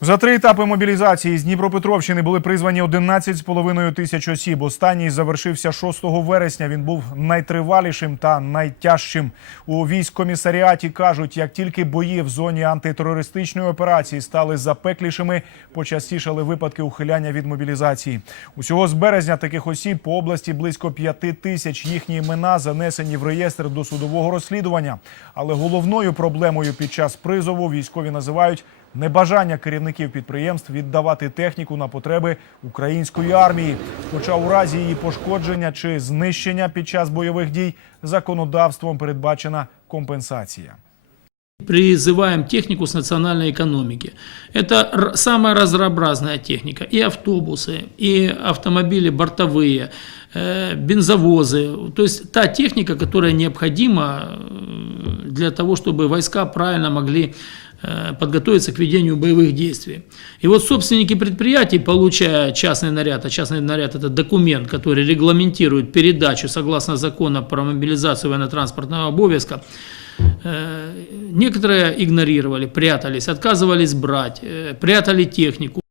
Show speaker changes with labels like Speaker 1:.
Speaker 1: За три етапи мобілізації з Дніпропетровщини були призвані 11,5 тисяч осіб. Останній завершився 6 вересня. Він був найтривалішим та найтяжчим. У військкомісаріаті кажуть, як тільки бої в зоні антитерористичної операції стали запеклішими, почастішали випадки ухиляння від мобілізації. Усього з березня таких осіб по області близько 5 тисяч. Їхні імена занесені в реєстр до судового розслідування. Але головною проблемою під час призову військові називають небажання керівників підприємств віддавати техніку на потреби української армії. Хоча у разі її пошкодження чи знищення під час бойових дій законодавством передбачена компенсація.
Speaker 2: Призываем технику с национальной экономики. Это р- самая разнообразная техника. И автобусы, и автомобили бортовые, э, бензовозы. То есть та техника, которая необходима э, для того, чтобы войска правильно могли э, подготовиться к ведению боевых действий. И вот собственники предприятий, получая частный наряд, а частный наряд это документ, который регламентирует передачу согласно закону про мобилизацию военно-транспортного обовязка, Э, Некоторые игнорировали, прятались, отказывались брать, э, прятали технику.